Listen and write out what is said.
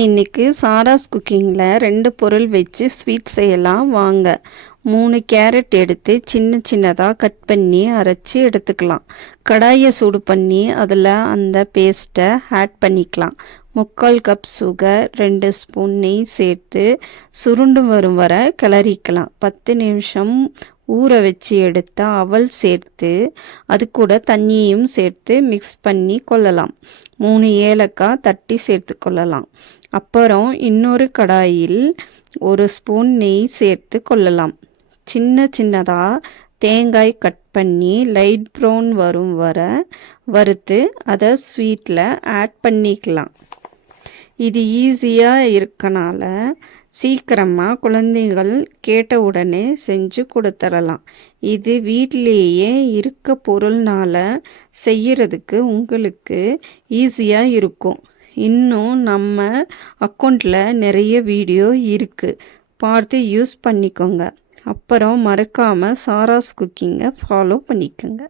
இன்றைக்கி சாராஸ் குக்கிங்கில் 2 பொருள் வச்சு ஸ்வீட் செய்யலாம் வாங்க. 3 கேரட் எடுத்து சின்ன சின்னதாக கட் பண்ணி அரைச்சி எடுத்துக்கலாம். கடாயை சூடு பண்ணி அதில் அந்த பேஸ்ட்டை ஆட் பண்ணிக்கலாம். 3/4 கப் சுகர், 2 ஸ்பூன் நெய் சேர்த்து சுருண்டு வரும் வரை கிளறிக்கலாம். 10 நிமிஷம் ஊற வச்சு எடுத்த அவல் சேர்த்து அது கூட தண்ணியையும் சேர்த்து மிக்ஸ் பண்ணி கொள்ளலாம். 3 ஏலக்காய் தட்டி சேர்த்து கொள்ளலாம். அப்புறம் இன்னொரு கடாயில் 1 ஸ்பூன் நெய் சேர்த்து கொள்ளலாம். சின்ன சின்னதாக தேங்காய் கட் பண்ணி லைட் ப்ரௌன் வரும் வரை வறுத்து அதை ஸ்வீட்டில் ஆட் பண்ணிக்கலாம். இது ஈஸியாக இருக்கனால சீக்கிரமாக குழந்தைகள் கேட்ட உடனே செஞ்சு கொடுத்துடலாம். இது வீட்டிலேயே இருக்க பொருள்னால செய்கிறதுக்கு உங்களுக்கு ஈஸியாக இருக்கும். இன்னும் நம்ம அக்கௌண்ட்டில் நிறைய வீடியோ இருக்குது, பார்த்து யூஸ் பண்ணிக்கோங்க. அப்புறம் மறக்காமல் சாராஸ் குக்கிங்கை ஃபாலோ பண்ணிக்கோங்க.